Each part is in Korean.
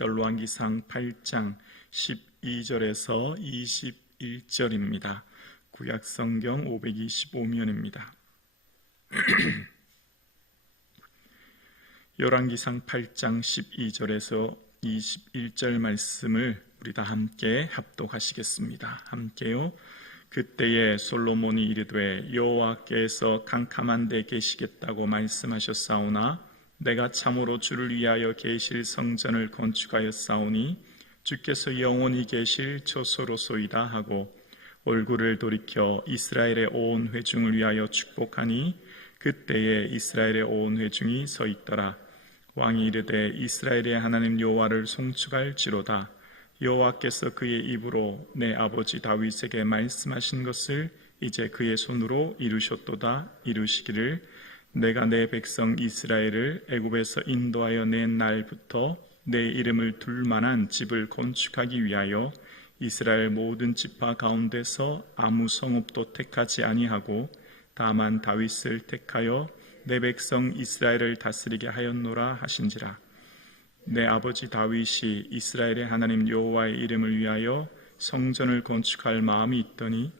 열왕기상 8장 12절에서 21절입니다. 구약성경 525면입니다. 열왕기상 8장 12절에서 21절 말씀을 우리 다 함께 합독하시겠습니다. 함께요. 그때에 솔로몬이 이르되 여호와께서 캄캄한 데 계시겠다고 말씀하셨사오나 내가 참으로 주를 위하여 계실 성전을 건축하였사오니 주께서 영원히 계실 처소로소이다 하고 얼굴을 돌이켜 이스라엘의 온 회중을 위하여 축복하니 그때에 이스라엘의 온 회중이 서 있더라. 왕이 이르되 이스라엘의 하나님 여호와를 송축할지로다. 여호와께서 그의 입으로 내 아버지 다윗에게 말씀하신 것을 이제 그의 손으로 이루셨도다. 이루시기를 내가 내 백성 이스라엘을 애굽에서 인도하여 낸 날부터 내 이름을 둘 만한 집을 건축하기 위하여 이스라엘 모든 지파 가운데서 아무 성읍도 택하지 아니하고 다만 다윗을 택하여 내 백성 이스라엘을 다스리게 하였노라 하신지라. 내 아버지 다윗이 이스라엘의 하나님 여호와의 이름을 위하여 성전을 건축할 마음이 있더니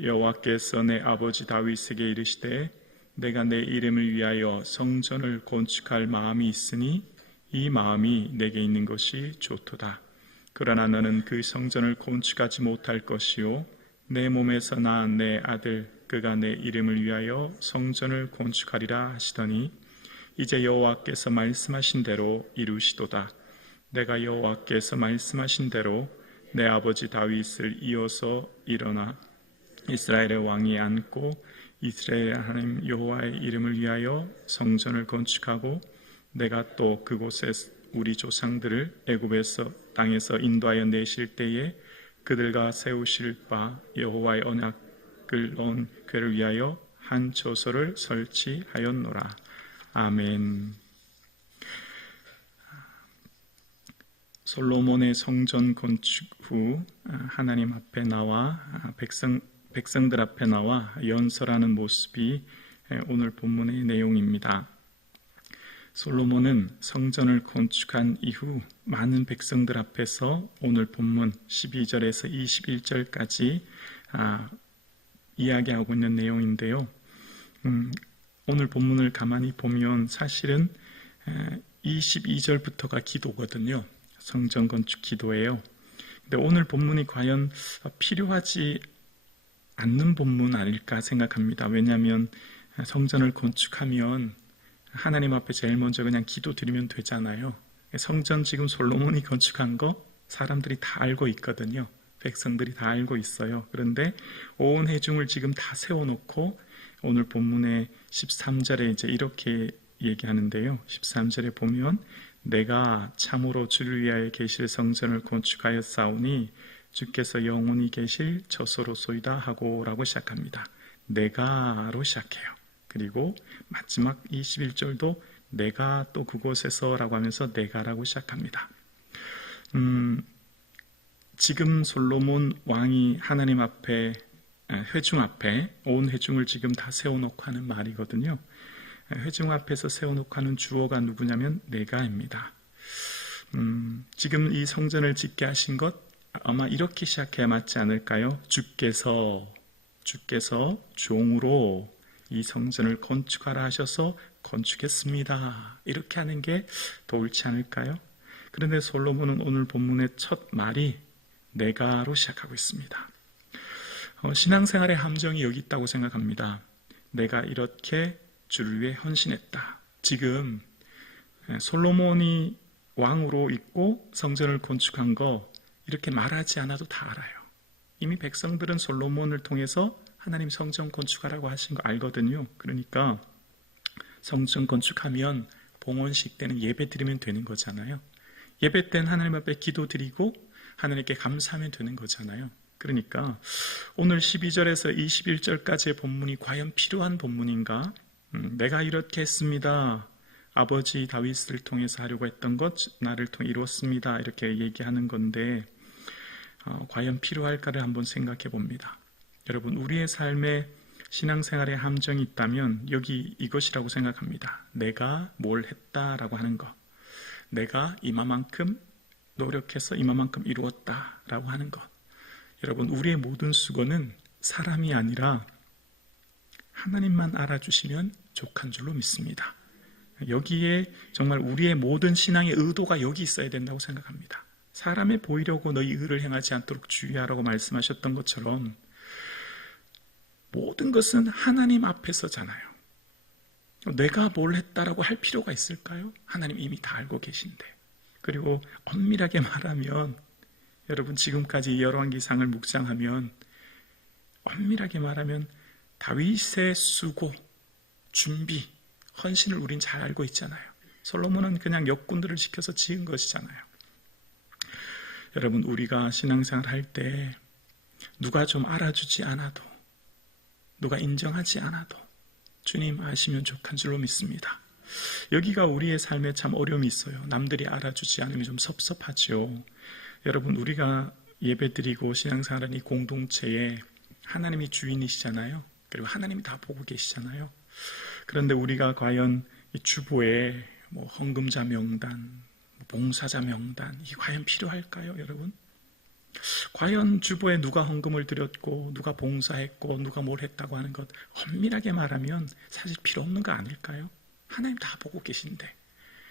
여호와께서 내 아버지 다윗에게 이르시되 내가 내 이름을 위하여 성전을 건축할 마음이 있으니 이 마음이 내게 있는 것이 좋도다. 그러나 너는 그 성전을 건축하지 못할 것이요 내 몸에서 낳은 내 아들 그가 내 이름을 위하여 성전을 건축하리라 하시더니 이제 여호와께서 말씀하신 대로 이루시도다. 내가 여호와께서 말씀하신 대로 내 아버지 다윗을 이어서 일어나 이스라엘의 왕이 앉고 이스라엘의 하나님 여호와의 이름을 위하여 성전을 건축하고 내가 또 그곳에 우리 조상들을 애굽에서 땅에서 인도하여 내실 때에 그들과 세우실 바 여호와의 언약을 넣은 궤를 위하여 한 처소를 설치하였노라. 아멘. 솔로몬의 성전 건축 후 하나님 앞에 나와 백성들 앞에 나와 연설하는 모습이 오늘 본문의 내용입니다. 솔로몬은 성전을 건축한 이후 많은 백성들 앞에서 오늘 본문 12절에서 21절까지 이야기하고 있는 내용인데요. 오늘 본문을 가만히 보면 사실은 22절부터가 기도거든요. 성전 건축 기도예요. 근데 오늘 본문이 과연 필요하지 않는 본문 아닐까 생각합니다. 왜냐하면 성전을 건축하면 하나님 앞에 제일 먼저 그냥 기도 드리면 되잖아요. 성전 지금 솔로몬이 건축한 거 사람들이 다 알고 있거든요. 백성들이 다 알고 있어요. 그런데 온 회중을 지금 다 세워놓고 오늘 본문의 13절에 이제 이렇게 얘기하는데요. 13절에 보면 내가 참으로 주를 위하여 계실 성전을 건축하였사오니 주께서 영원히 계실 처소로소이다 하고 라고 시작합니다. 내가로 시작해요. 그리고 마지막 21절도 내가 또 그곳에서 라고 하면서 내가라고 시작합니다. 지금 솔로몬 왕이 하나님 앞에 회중 앞에 온 회중을 지금 다 세워놓고 하는 말이거든요. 회중 앞에서 세워놓고 하는 주어가 누구냐면 내가입니다. 지금 이 성전을 짓게 하신 것 아마 이렇게 시작해야 맞지 않을까요? 주께서 종으로 이 성전을 건축하라 하셔서 건축했습니다. 이렇게 하는 게 더 옳지 않을까요? 그런데 솔로몬은 오늘 본문의 첫 말이 내가로 시작하고 있습니다. 신앙생활의 함정이 여기 있다고 생각합니다. 내가 이렇게 주를 위해 헌신했다. 지금 솔로몬이 왕으로 있고 성전을 건축한 거 이렇게 말하지 않아도 다 알아요. 이미 백성들은 솔로몬을 통해서 하나님 성전 건축하라고 하신 거 알거든요. 그러니까 성전 건축하면 봉헌식 때는 예배 드리면 되는 거잖아요. 예배 때는 하나님 앞에 기도 드리고 하나님께 감사하면 되는 거잖아요. 그러니까 오늘 12절에서 21절까지의 본문이 과연 필요한 본문인가? 내가 이렇게 했습니다. 아버지 다윗을 통해서 하려고 했던 것 나를 통해 이루었습니다. 이렇게 얘기하는 건데 과연 필요할까를 한번 생각해 봅니다. 여러분, 우리의 삶에 신앙생활에 함정이 있다면 여기 이것이라고 생각합니다. 내가 뭘 했다라고 하는 것. 내가 이만큼 노력해서 이만큼 이루었다라고 하는 것. 여러분, 우리의 모든 수고는 사람이 아니라 하나님만 알아주시면 족한 줄로 믿습니다. 여기에 정말 우리의 모든 신앙의 의도가 여기 있어야 된다고 생각합니다. 사람에 보이려고 너희 의를 행하지 않도록 주의하라고 말씀하셨던 것처럼 모든 것은 하나님 앞에서잖아요. 내가 뭘 했다라고 할 필요가 있을까요? 하나님 이미 다 알고 계신데. 그리고 엄밀하게 말하면 여러분, 지금까지 열왕기상을 묵상하면 엄밀하게 말하면 다윗의 수고, 준비, 헌신을 우린 잘 알고 있잖아요. 솔로몬은 그냥 역군들을 시켜서 지은 것이잖아요. 여러분, 우리가 신앙생활 할 때 누가 좀 알아주지 않아도, 누가 인정하지 않아도 주님 아시면 족한 줄로 믿습니다. 여기가 우리의 삶에 참 어려움이 있어요. 남들이 알아주지 않으면 좀 섭섭하죠. 여러분, 우리가 예배드리고 신앙생활하는 이 공동체에 하나님이 주인이시잖아요. 그리고 하나님이 다 보고 계시잖아요. 그런데 우리가 과연 이 주보에 헌금자 명단, 봉사자 명단, 이게 과연 필요할까요, 여러분? 과연 주보에 누가 헌금을 드렸고 누가 봉사했고 누가 뭘 했다고 하는 것, 엄밀하게 말하면 사실 필요 없는 거 아닐까요? 하나님 다 보고 계신데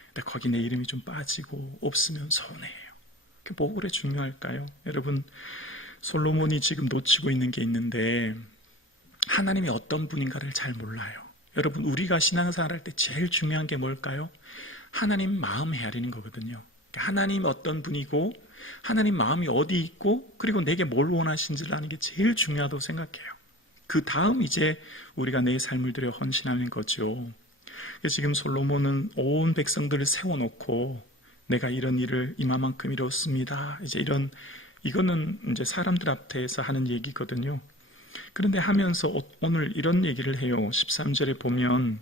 근데 거기 내 이름이 좀 빠지고 없으면 서운해요. 그게 뭐 그래 중요할까요? 여러분, 솔로몬이 지금 놓치고 있는 게 있는데 하나님이 어떤 분인가를 잘 몰라요. 여러분, 우리가 신앙생활 할 때 제일 중요한 게 뭘까요? 하나님 마음 헤아리는 거거든요. 하나님 어떤 분이고 하나님 마음이 어디 있고 그리고 내게 뭘 원하신지를 아는 게 제일 중요하다고 생각해요. 그 다음 이제 우리가 내 삶을 들여 헌신하는 거죠. 지금 솔로몬은 온 백성들을 세워놓고 내가 이런 일을 이만큼 이뤘습니다. 이거는 이제 사람들 앞에서 하는 얘기거든요. 그런데 하면서 오늘 이런 얘기를 해요. 13절에 보면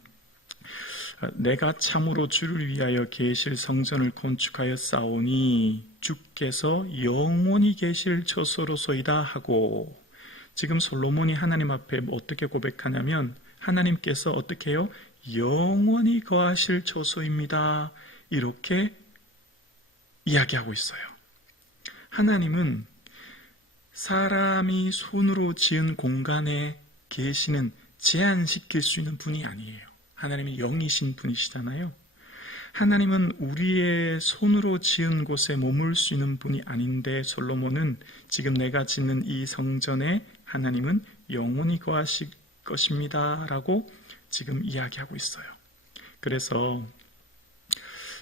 내가 참으로 주를 위하여 계실 성전을 건축하여 쌓으니 주께서 영원히 계실 처소로소이다 하고, 지금 솔로몬이 하나님 앞에 어떻게 고백하냐면 하나님께서 어떻게 해요? 영원히 거하실 처소입니다. 이렇게 이야기하고 있어요. 하나님은 사람이 손으로 지은 공간에 계시는, 제한시킬 수 있는 분이 아니에요. 하나님은 영이신 분이시잖아요. 하나님은 우리의 손으로 지은 곳에 머물 수 있는 분이 아닌데 솔로몬은 지금 내가 짓는 이 성전에 하나님은 영원히 거하실 것입니다 라고 지금 이야기하고 있어요. 그래서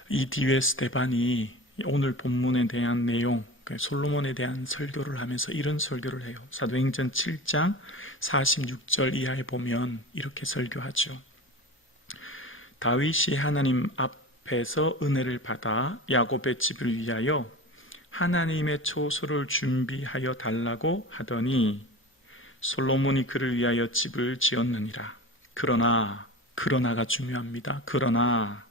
이 뒤에 스데반이 오늘 본문에 대한 내용, 솔로몬에 대한 설교를 하면서 이런 설교를 해요. 사도행전 7장 46절 이하에 보면 이렇게 설교하죠. 다윗이 하나님 앞에서 은혜를 받아 야곱의 집을 위하여 하나님의 처소를 준비하여 달라고 하더니 솔로몬이 그를 위하여 집을 지었느니라. 그러나가 중요합니다. 그러나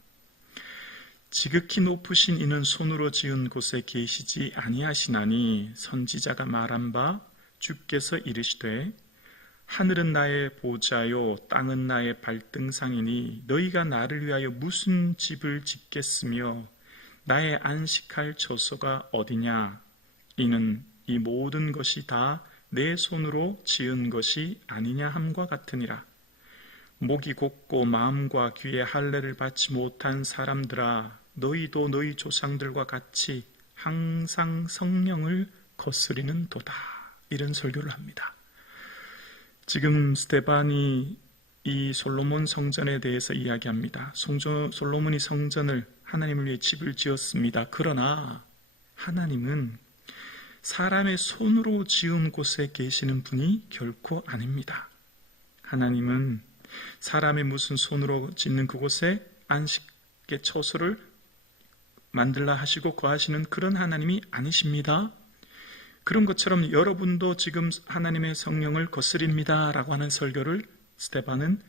지극히 높으신 이는 손으로 지은 곳에 계시지 아니하시나니 선지자가 말한 바 주께서 이르시되 하늘은 나의 보좌요 땅은 나의 발등상이니 너희가 나를 위하여 무슨 집을 짓겠으며 나의 안식할 처소가 어디냐. 이는 이 모든 것이 다 내 손으로 지은 것이 아니냐 함과 같으니라. 목이 곧고 마음과 귀에 할례를 받지 못한 사람들아, 너희도 너희 조상들과 같이 항상 성령을 거스리는 도다. 이런 설교를 합니다. 지금 스데반이 이 솔로몬 성전에 대해서 이야기합니다. 솔로몬이 성전을 하나님을 위해 집을 지었습니다. 그러나 하나님은 사람의 손으로 지은 곳에 계시는 분이 결코 아닙니다. 하나님은 사람의 무슨 손으로 짓는 그곳에 안식의 처소를 만들라 하시고 거하시는 그런 하나님이 아니십니다. 그런 것처럼 여러분도 지금 하나님의 성령을 거스립니다 라고 하는 설교를 스데반은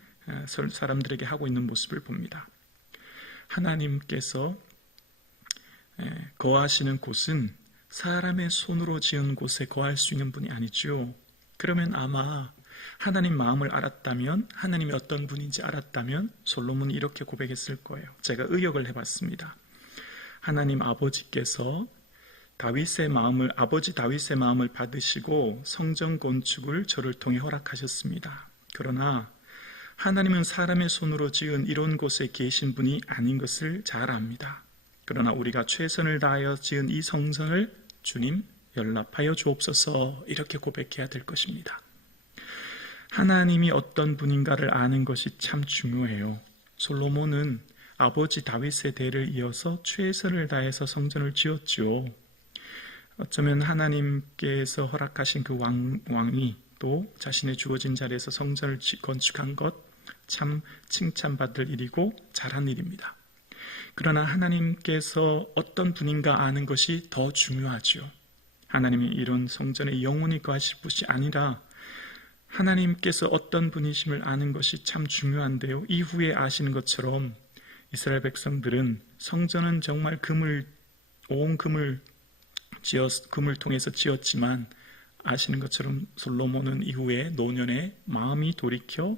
사람들에게 하고 있는 모습을 봅니다. 하나님께서 거하시는 곳은 사람의 손으로 지은 곳에 거할 수 있는 분이 아니죠. 그러면 아마 하나님 마음을 알았다면, 하나님이 어떤 분인지 알았다면 솔로몬이 이렇게 고백했을 거예요. 제가 의역을 해봤습니다. 하나님 아버지께서 아버지 다윗의 마음을 받으시고 성전 건축을 저를 통해 허락하셨습니다. 그러나 하나님은 사람의 손으로 지은 이런 곳에 계신 분이 아닌 것을 잘 압니다. 그러나 우리가 최선을 다하여 지은 이 성전을 주님 연락하여 주옵소서, 이렇게 고백해야 될 것입니다. 하나님이 어떤 분인가를 아는 것이 참 중요해요. 솔로몬은 아버지 다윗의 대를 이어서 최선을 다해서 성전을 지었죠. 어쩌면 하나님께서 허락하신 그 왕이 또 자신의 주어진 자리에서 성전을 건축한 것 참 칭찬받을 일이고 잘한 일입니다. 그러나 하나님께서 어떤 분인가 아는 것이 더 중요하죠. 하나님이 이런 성전에 영원히 거하실 것이 아니라 하나님께서 어떤 분이심을 아는 것이 참 중요한데요. 이후에 아시는 것처럼 이스라엘 백성들은 성전은 정말 온 금을 통해서 지었지만, 아시는 것처럼 솔로몬은 이후에 노년에 마음이 돌이켜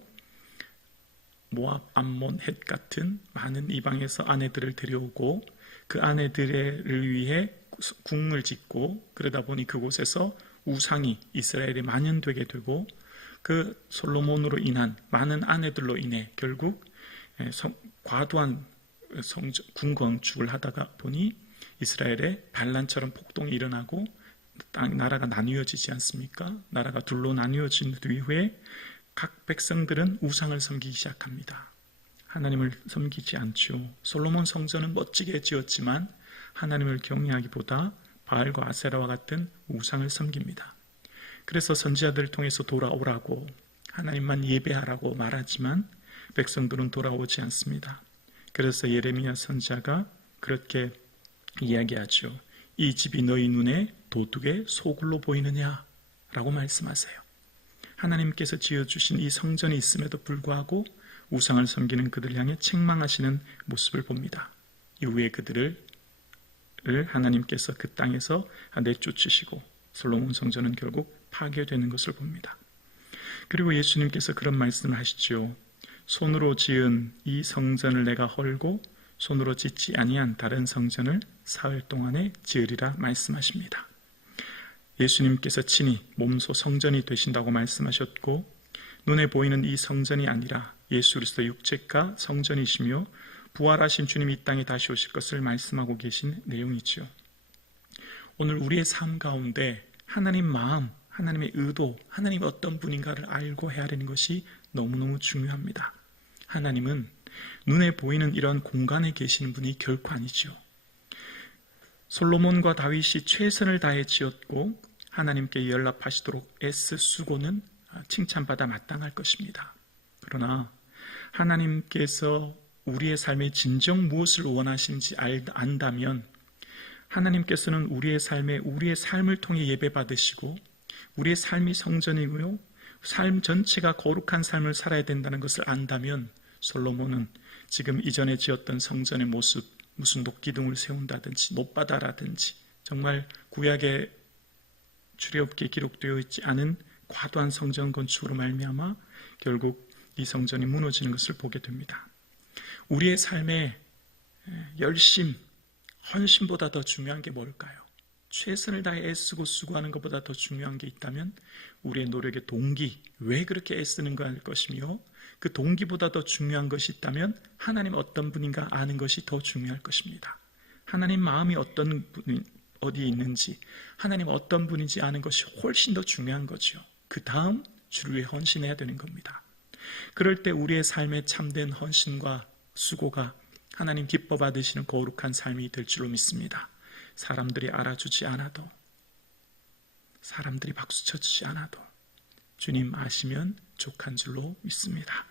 모압, 암몬, 헷 같은 많은 이방에서 아내들을 데려오고 그 아내들을 위해 궁을 짓고, 그러다 보니 그곳에서 우상이 이스라엘에 만연되게 되고, 그 솔로몬으로 인한 많은 아내들로 인해 결국 과도한 궁 건축을 하다가 보니 이스라엘에 반란처럼 폭동이 일어나고 나라가 나뉘어지지 않습니까? 나라가 둘로 나뉘어진 이후에 각 백성들은 우상을 섬기기 시작합니다. 하나님을 섬기지 않죠. 솔로몬 성전은 멋지게 지었지만 하나님을 경외하기보다 바알과 아세라와 같은 우상을 섬깁니다. 그래서 선지자들을 통해서 돌아오라고, 하나님만 예배하라고 말하지만 백성들은 돌아오지 않습니다. 그래서 예레미야 선지자가 그렇게 이야기하죠. 이 집이 너희 눈에 도둑의 소굴로 보이느냐? 라고 말씀하세요. 하나님께서 지어주신 이 성전이 있음에도 불구하고 우상을 섬기는 그들을 향해 책망하시는 모습을 봅니다. 이후에 그들을 하나님께서 그 땅에서 내쫓으시고 솔로몬 성전은 결국 파괴되는 것을 봅니다. 그리고 예수님께서 그런 말씀을 하시죠. 손으로 지은 이 성전을 내가 헐고 손으로 짓지 아니한 다른 성전을 사흘 동안에 지으리라 말씀하십니다. 예수님께서 친히 몸소 성전이 되신다고 말씀하셨고, 눈에 보이는 이 성전이 아니라 예수 그리스도 육체가 성전이시며 부활하신 주님이 이 땅에 다시 오실 것을 말씀하고 계신 내용이죠. 오늘 우리의 삶 가운데 하나님 마음, 하나님의 의도, 하나님이 어떤 분인가를 알고 헤아리는 것이 너무너무 중요합니다. 하나님은 눈에 보이는 이런 공간에 계시는 분이 결코 아니죠. 솔로몬과 다윗이 최선을 다해 지었고 하나님께 연락하시도록 애쓰고는 칭찬받아 마땅할 것입니다. 그러나 하나님께서 우리의 삶에 진정 무엇을 원하시는지 안다면, 하나님께서는 우리의 삶을 통해 예배받으시고 우리의 삶이 성전이고요, 삶 전체가 거룩한 삶을 살아야 된다는 것을 안다면, 솔로몬은 지금 이전에 지었던 성전의 모습, 무슨 녹기둥을 세운다든지 못바다라든지 정말 구약에 주례없게 기록되어 있지 않은 과도한 성전 건축으로 말미암아 결국 이 성전이 무너지는 것을 보게 됩니다. 우리의 삶에 열심, 헌신보다 더 중요한 게 뭘까요? 최선을 다해 애쓰고 수고하는 것보다 더 중요한 게 있다면 우리의 노력의 동기, 왜 그렇게 애쓰는가 할 것이며, 그 동기보다 더 중요한 것이 있다면 하나님 어떤 분인가 아는 것이 더 중요할 것입니다. 하나님 마음이 어디에 있는지, 하나님 어떤 분인지 아는 것이 훨씬 더 중요한 거죠. 그 다음 주를 위해 헌신해야 되는 겁니다. 그럴 때 우리의 삶에 참된 헌신과 수고가 하나님 기뻐 받으시는 거룩한 삶이 될 줄로 믿습니다. 사람들이 알아주지 않아도, 사람들이 박수쳐주지 않아도 주님 아시면 족한 줄로 믿습니다.